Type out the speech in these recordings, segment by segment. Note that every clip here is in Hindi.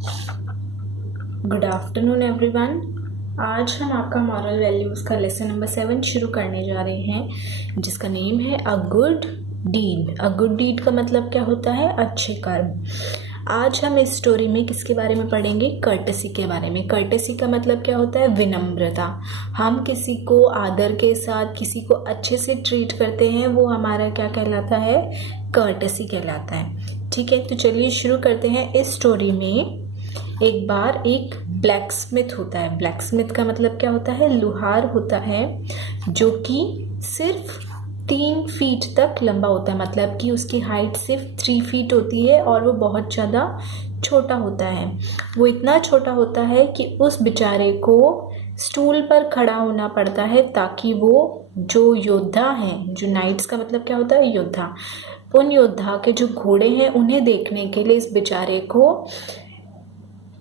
Good afternoon everyone. आज हम आपका मॉरल वैल्यूज़ का लेसन नंबर 7 शुरू करने जा रहे हैं, जिसका नेम है a good deed. A good deed का मतलब क्या होता है? अच्छे कर्म। आज हम इस स्टोरी में किसके बारे में पढ़ेंगे? कर्टेसी के बारे में। कर्टेसी का मतलब क्या होता है? विनम्रता। हम किसी को आदर के साथ, किसी को अच्छे से ट्रीट करते हैं, वो हमारा क्या कहलाता है? कर्टेसी कहलाता है। ठीक है, तो चलिए शुरू करते हैं। इस स्टोरी में एक बार एक ब्लैक स्मिथ होता है। ब्लैक स्मिथ का मतलब क्या होता है? लुहार होता है, जो कि सिर्फ 3 फीट तक लंबा होता है। मतलब कि उसकी हाइट सिर्फ 3 फीट होती है और वो बहुत ज़्यादा छोटा होता है। वो इतना छोटा होता है कि उस बेचारे को स्टूल पर खड़ा होना पड़ता है, ताकि वो जो योद्धा हैं, जो नाइट्स का मतलब क्या होता है? योद्धा। उन योद्धा के जो घोड़े हैं, उन्हें देखने के लिए इस बेचारे को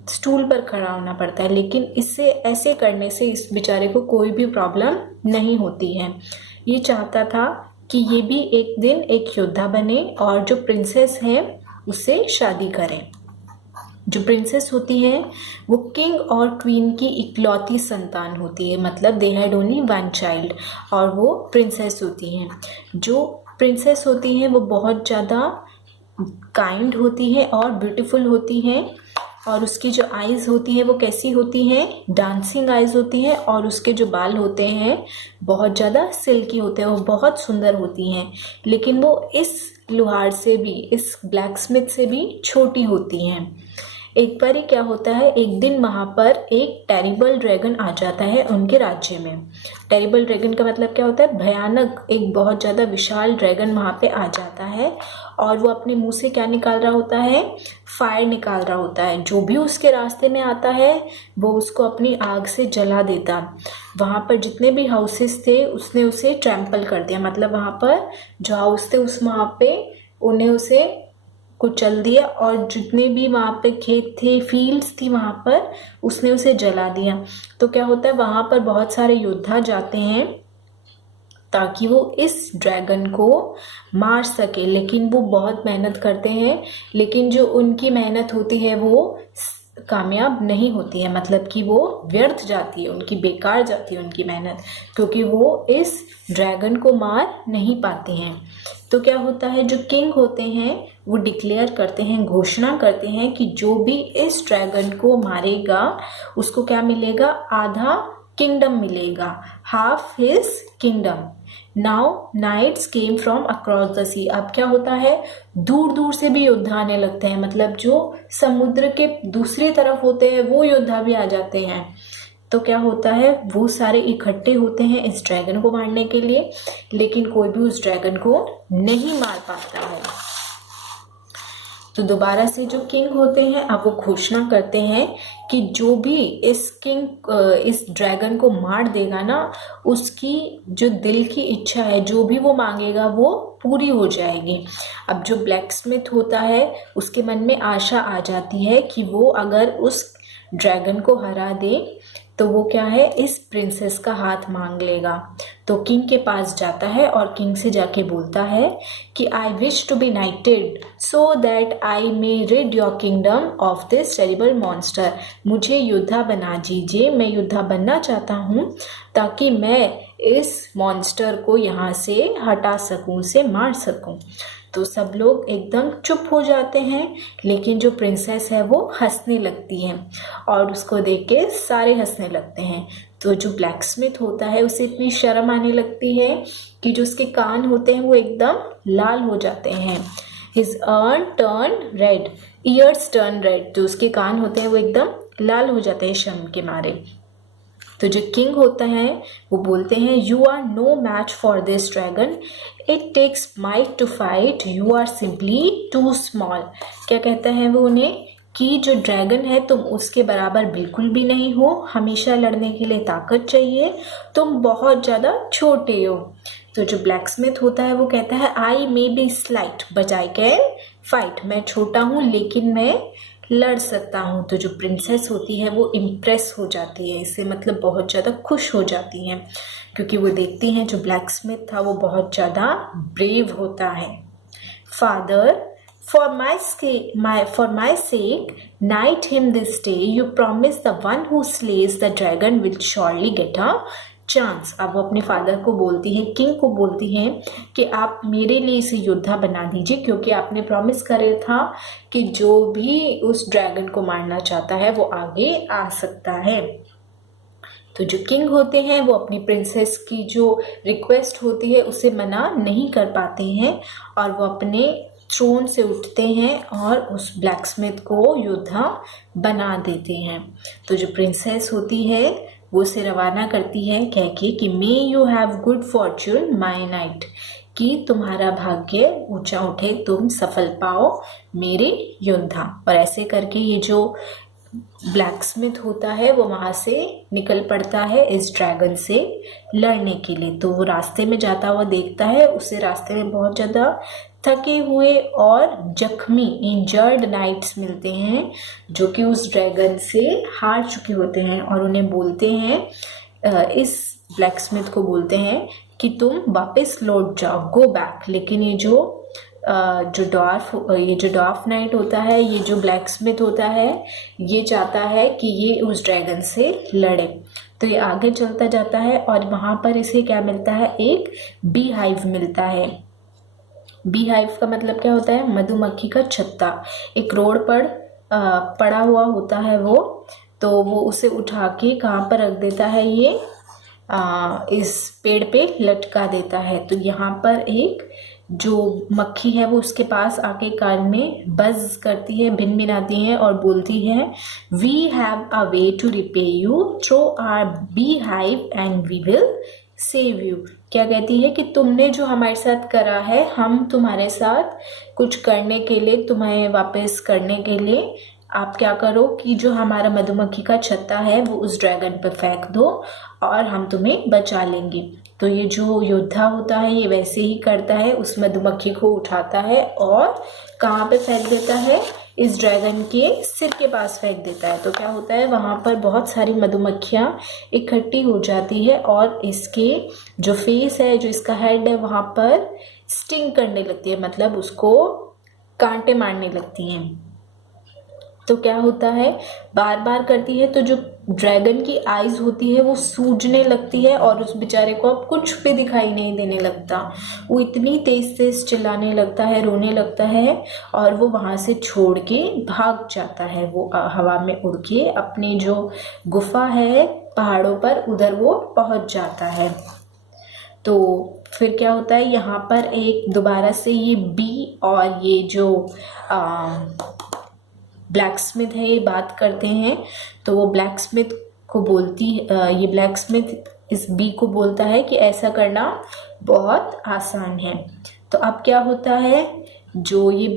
स्टूल पर खड़ा होना पड़ता है। लेकिन इससे ऐसे करने से इस बेचारे को कोई भी प्रॉब्लम नहीं होती है। ये चाहता था कि ये भी एक दिन एक योद्धा बने और जो प्रिंसेस है उससे शादी करें। जो प्रिंसेस होती है वो किंग और क्वीन की इकलौती संतान होती है। मतलब दे हैड ओनली 1 चाइल्ड, और वो प्रिंसेस होती हैं। जो प्रिंसेस होती हैं वो बहुत ज़्यादा काइंड होती है और ब्यूटीफुल होती हैं। और उसकी जो आइज़ होती है वो कैसी होती हैं? डांसिंग आइज़ होती हैं। और उसके जो बाल होते हैं बहुत ज़्यादा सिल्की होते हैं, वो बहुत सुंदर होती हैं। लेकिन वो इस लुहार से भी, इस ब्लैक स्मिथ से भी छोटी होती हैं। एक बार ही क्या होता है, एक दिन वहाँ पर एक टेरिबल ड्रैगन आ जाता है उनके राज्य में। टेरिबल ड्रैगन का मतलब क्या होता है? भयानक, एक बहुत ज़्यादा विशाल ड्रैगन वहाँ पे आ जाता है। और वो अपने मुंह से क्या निकाल रहा होता है? फायर निकाल रहा होता है। जो भी उसके रास्ते में आता है वो उसको अपनी आग से जला देता। वहाँ पर जितने भी हाउसेस थे उसने उसे ट्रैम्पल कर दिया। मतलब वहाँ पर जो हाउस थे वहाँ पे उन्हें उसे कुचल दिया, और जितने भी वहाँ पे खेत थे, फील्ड्स थी, वहाँ पर उसने उसे जला दिया। तो क्या होता है, वहाँ पर बहुत सारे योद्धा जाते हैं ताकि वो इस ड्रैगन को मार सके। लेकिन वो बहुत मेहनत करते हैं, लेकिन जो उनकी मेहनत होती है वो कामयाब नहीं होती है। मतलब कि वो व्यर्थ जाती है, उनकी बेकार जाती है उनकी मेहनत, क्योंकि वो इस ड्रैगन को मार नहीं पाते हैं। तो क्या होता है, जो किंग होते हैं वो डिक्लेयर करते हैं, घोषणा करते हैं कि जो भी इस ड्रैगन को मारेगा उसको क्या मिलेगा? आधा किंगडम मिलेगा, half his kingdom. Now knights came from across the sea. अब क्या होता है, दूर दूर से भी योद्धा आने लगते हैं। मतलब जो समुद्र के दूसरी तरफ होते हैं वो योद्धा भी आ जाते हैं। तो क्या होता है, वो सारे इकट्ठे होते हैं इस ड्रैगन को मारने के लिए, लेकिन कोई भी उस ड्रैगन को नहीं मार पाता है। तो दोबारा से जो किंग होते हैं अब वो घोषणा करते हैं कि जो भी इस ड्रैगन को मार देगा ना, उसकी जो दिल की इच्छा है, जो भी वो मांगेगा वो पूरी हो जाएगी। अब जो ब्लैक स्मिथ होता है उसके मन में आशा आ जाती है कि वो अगर उस ड्रैगन को हरा दे तो वो क्या है, इस प्रिंसेस का हाथ मांग लेगा। तो किंग के पास जाता है और किंग से जाके बोलता है कि I wish to be knighted so that I may rid your kingdom of this terrible monster. मुझे योद्धा बना दीजिए, मैं योद्धा बनना चाहता हूँ ताकि मैं इस मॉन्स्टर को यहाँ से हटा सकूँ, उसे मार सकूँ। तो सब लोग एकदम चुप हो जाते हैं, लेकिन जो प्रिंसेस है वो हंसने लगती है और उसको देख के सारे हंसने लगते हैं। तो जो ब्लैक स्मिथ होता है उसे इतनी शर्म आने लगती है कि जो उसके कान होते हैं वो एकदम लाल हो जाते हैं। His years turn red. जो उसके कान होते हैं वो एकदम लाल हो जाते हैं शर्म के मारे। तो जो किंग होता है वो बोलते हैं, you are no match for this dragon, it takes might to fight, you are simply too small. क्या कहता है वो उन्हें कि जो ड्रैगन है तुम उसके बराबर बिल्कुल भी नहीं हो, हमेशा लड़ने के लिए ताकत चाहिए, तुम बहुत ज़्यादा छोटे हो। तो जो ब्लैक स्मिथ होता है वो कहता है, I may be slight but I can fight. मैं छोटा हूँ लेकिन मैं लड़ सकता हूँ। तो जो प्रिंसेस होती है वो इम्प्रेस हो जाती है इससे, मतलब बहुत ज़्यादा खुश हो जाती हैं, क्योंकि वो देखती हैं जो ब्लैक स्मिथ था वो बहुत ज़्यादा ब्रेव होता है। For my sake, knight him this day. You promise the one who slays the dragon will surely get a chance. अब वो अपने फादर को बोलती है, किंग को बोलती हैं कि आप मेरे लिए इसे योद्धा बना दीजिए, क्योंकि आपने प्रॉमिस करे था कि जो भी उस ड्रैगन को मारना चाहता है वो आगे आ सकता है। तो जो किंग होते हैं वो अपनी प्रिंसेस की जो रिक्वेस्ट होती है उसे मना नहीं कर पाते हैं और वो अपने थ्रोन से उठते हैं और उस ब्लैकस्मिथ को योद्धा बना देते हैं। तो जो प्रिंसेस होती है वो उसे रवाना करती है कह के कि may you have good Fortune my night, कि तुम्हारा भाग्य ऊंचा उठे, तुम सफल पाओ मेरे योद्धा। और ऐसे करके ये जो ब्लैकस्मिथ होता है वो वहाँ से निकल पड़ता है इस ड्रैगन से लड़ने के लिए। तो वो रास्ते में जाता हुआ देखता है, उसे रास्ते में बहुत ज़्यादा थके हुए और जख्मी इंजर्ड नाइट्स मिलते हैं जो कि उस ड्रैगन से हार चुके होते हैं और उन्हें बोलते हैं, इस ब्लैकस्मिथ को बोलते हैं कि तुम वापस लौट जाओ, गो बैक। लेकिन ये जो डॉर्फ नाइट होता है, ये जो ब्लैकस्मिथ होता है, ये चाहता है कि ये उस ड्रैगन से लड़े। तो ये आगे चलता जाता है और वहाँ पर इसे क्या मिलता है, एक बी हाइव मिलता है। बी हाइव का मतलब क्या होता है, मधुमक्खी का छत्ता। एक रोड पर पड़ा हुआ होता है वो, तो वो उसे उठा के कहाँ पर रख देता है, ये इस पेड़ पे लटका देता है। तो यहाँ पर एक जो मक्खी है वो उसके पास आके कान में बज करती है, भिनभिनाती है और बोलती है, we have a way to repay you, through our beehive and we will save you. क्या कहती है कि तुमने जो हमारे साथ करा है, हम तुम्हारे साथ कुछ करने के लिए, तुम्हें वापस करने के लिए आप क्या करो कि जो हमारा मधुमक्खी का छत्ता है वो उस ड्रैगन पर फेंक दो और हम तुम्हें बचा लेंगे। तो ये जो योद्धा होता है ये वैसे ही करता है, उस मधुमक्खी को उठाता है और कहाँ पे फेंक देता है, इस ड्रैगन के सिर के पास फेंक देता है। तो क्या होता है, वहाँ पर बहुत सारी मधुमक्खियाँ इकट्ठी हो जाती है और इसके जो फेस है, जो इसका हेड है, वहाँ पर स्टिंग करने लगती है, मतलब उसको कांटे मारने लगती हैं। तो क्या होता है, बार बार करती है तो जो ड्रैगन की आईज होती है वो सूजने लगती है और उस बेचारे को अब कुछ भी दिखाई नहीं देने लगता। वो इतनी तेज तेज चिल्लाने लगता है, रोने लगता है और वो वहाँ से छोड़ के भाग जाता है। वो हवा में उड़ के अपनी जो गुफा है पहाड़ों पर, उधर वो पहुँच जाता है। तो फिर क्या होता है, यहाँ पर एक दोबारा से ये बी और ये जो ब्लैकस्मिथ है ये बात करते हैं। तो वो ब्लैकस्मिथ को ये ब्लैकस्मिथ इस बी को बोलता है कि ऐसा करना बहुत आसान है। तो अब क्या होता है, जो ये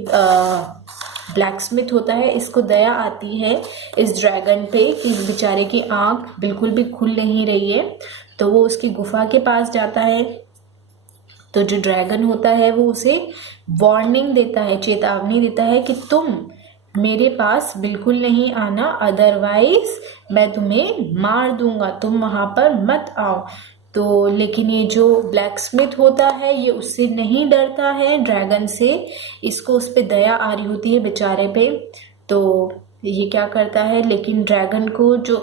ब्लैकस्मिथ होता है इसको दया आती है इस ड्रैगन पे कि इस बेचारे की आँख बिल्कुल भी खुल नहीं रही है। तो वो उसकी गुफा के पास जाता है। तो जो ड्रैगन होता है वो उसे वार्निंग देता है, चेतावनी देता है कि तुम मेरे पास बिल्कुल नहीं आना, अदरवाइज मैं तुम्हें मार दूंगा, तुम वहाँ पर मत आओ। तो लेकिन ये जो ब्लैकस्मिथ होता है ये उससे नहीं डरता है, ड्रैगन से। इसको उस पर दया आ रही होती है बेचारे पे। तो ये क्या करता है, लेकिन ड्रैगन को जो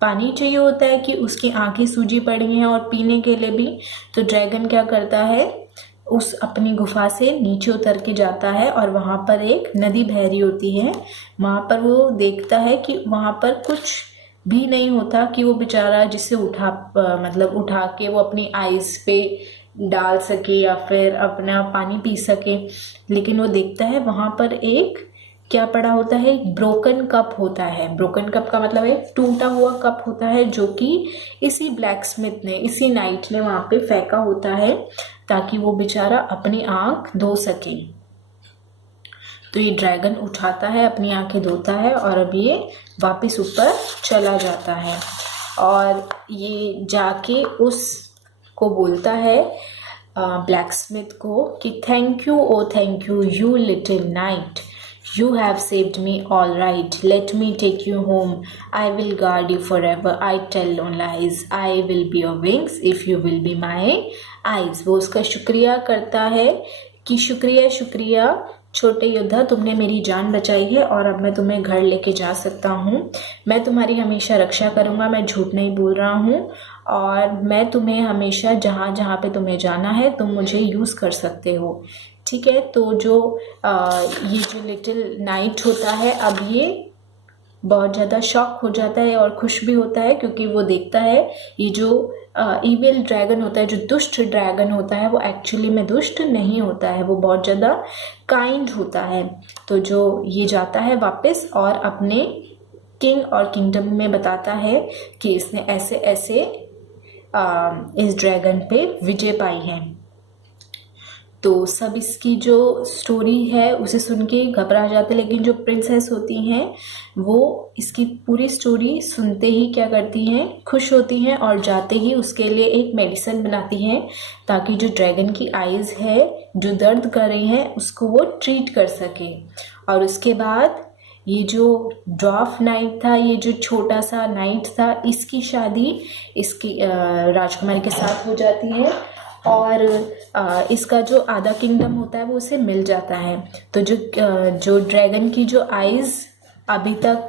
पानी चाहिए होता है कि उसकी आंखें सूजी पड़ी हैं और पीने के लिए भी, तो ड्रैगन क्या करता है, उस अपनी गुफा से नीचे उतर के जाता है और वहाँ पर एक नदी बह रही होती है। वहाँ पर वो देखता है कि वहाँ पर कुछ भी नहीं होता कि वो बेचारा जिसे उठा के वो अपनी आइज़ पे डाल सके या फिर अपना पानी पी सके। लेकिन वो देखता है वहाँ पर एक क्या पड़ा होता है, एक ब्रोकन कप होता है। ब्रोकन कप का मतलब एक टूटा हुआ कप होता है जो कि इसी ब्लैकस्मिथ ने, इसी नाइट ने वहाँ पे फेंका होता है ताकि वो बेचारा अपनी आँख धो सके। तो ये ड्रैगन उठाता है, अपनी आँखें धोता है और अब ये वापस ऊपर चला जाता है और ये जाके उसको बोलता है ब्लैकस्मिथ को कि thank you you little night, you have saved me all right, let me take you home, I will guard you forever, I tell no lies, I will be your wings if you will be my eyes। वो उसका शुक्रिया करता है कि शुक्रिया छोटे योद्धा, तुमने मेरी जान बचाई है और अब मैं तुम्हें घर लेके जा सकता हूँ। मैं तुम्हारी हमेशा रक्षा करूँगा, मैं झूठ नहीं बोल रहा हूँ और मैं तुम्हें हमेशा जहाँ जहाँ पे तुम्हें जाना है तुम मुझे यूज़ कर सकते हो। ठीक है, तो ये जो लिटिल नाइट होता है, अब ये बहुत ज़्यादा शॉक हो जाता है और खुश भी होता है, क्योंकि वो देखता है ये जो ईविल ड्रैगन होता है, जो दुष्ट ड्रैगन होता है, वो एक्चुअली में दुष्ट नहीं होता है, वो बहुत ज़्यादा काइंड होता है। तो जो ये जाता है वापस और अपने किंग और किंगडम में बताता है कि इसने ऐसे ऐसे इस ड्रैगन पे विजय पाई है। तो सब इसकी जो स्टोरी है उसे सुन के घबरा जाते, लेकिन जो प्रिंसेस होती हैं वो इसकी पूरी स्टोरी सुनते ही क्या करती हैं, खुश होती हैं और जाते ही उसके लिए एक मेडिसिन बनाती हैं ताकि जो ड्रैगन की आइज़ है जो दर्द कर रही हैं उसको वो ट्रीट कर सके। और उसके बाद ये जो ड्वार्फ नाइट था, ये जो छोटा सा नाइट था, इसकी शादी इसकी राजकुमारी के साथ हो जाती है और इसका जो आधा किंगडम होता है वो उसे मिल जाता है। तो जो ड्रैगन की जो आइज़ अभी तक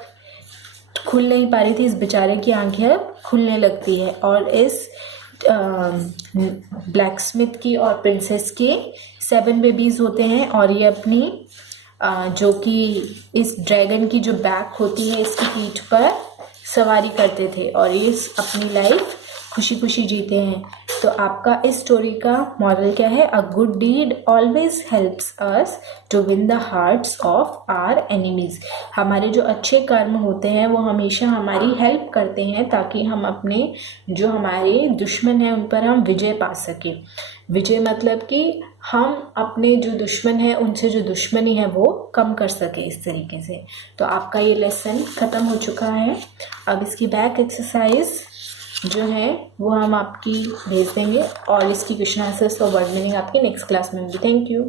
खुल नहीं पा रही थी, इस बेचारे की आंखें अब खुलने लगती है और इस ब्लैक स्मिथ की और प्रिंसेस के 7 बेबीज़ होते हैं और ये अपनी जो कि इस ड्रैगन की जो बैक होती है इसकी पीठ पर सवारी करते थे और ये अपनी लाइफ खुशी खुशी जीते हैं। तो आपका इस स्टोरी का मॉरल क्या है? A good deed always helps us to win the hearts of our enemies. हमारे जो अच्छे कर्म होते हैं वो हमेशा हमारी हेल्प करते हैं ताकि हम अपने जो हमारे दुश्मन हैं उन पर हम विजय पा सकें। विजय मतलब कि हम अपने जो दुश्मन हैं उनसे जो दुश्मनी है वो कम कर सके इस तरीके से। तो आपका ये लेसन ख़त्म हो चुका है। अब इसकी बैक एक्सरसाइज जो है वो हम आपकी भेज देंगे और इसकी क्वेश्चन आंसर्स और वर्ड मीनिंग आपकी नेक्स्ट क्लास में होंगी। Thank you.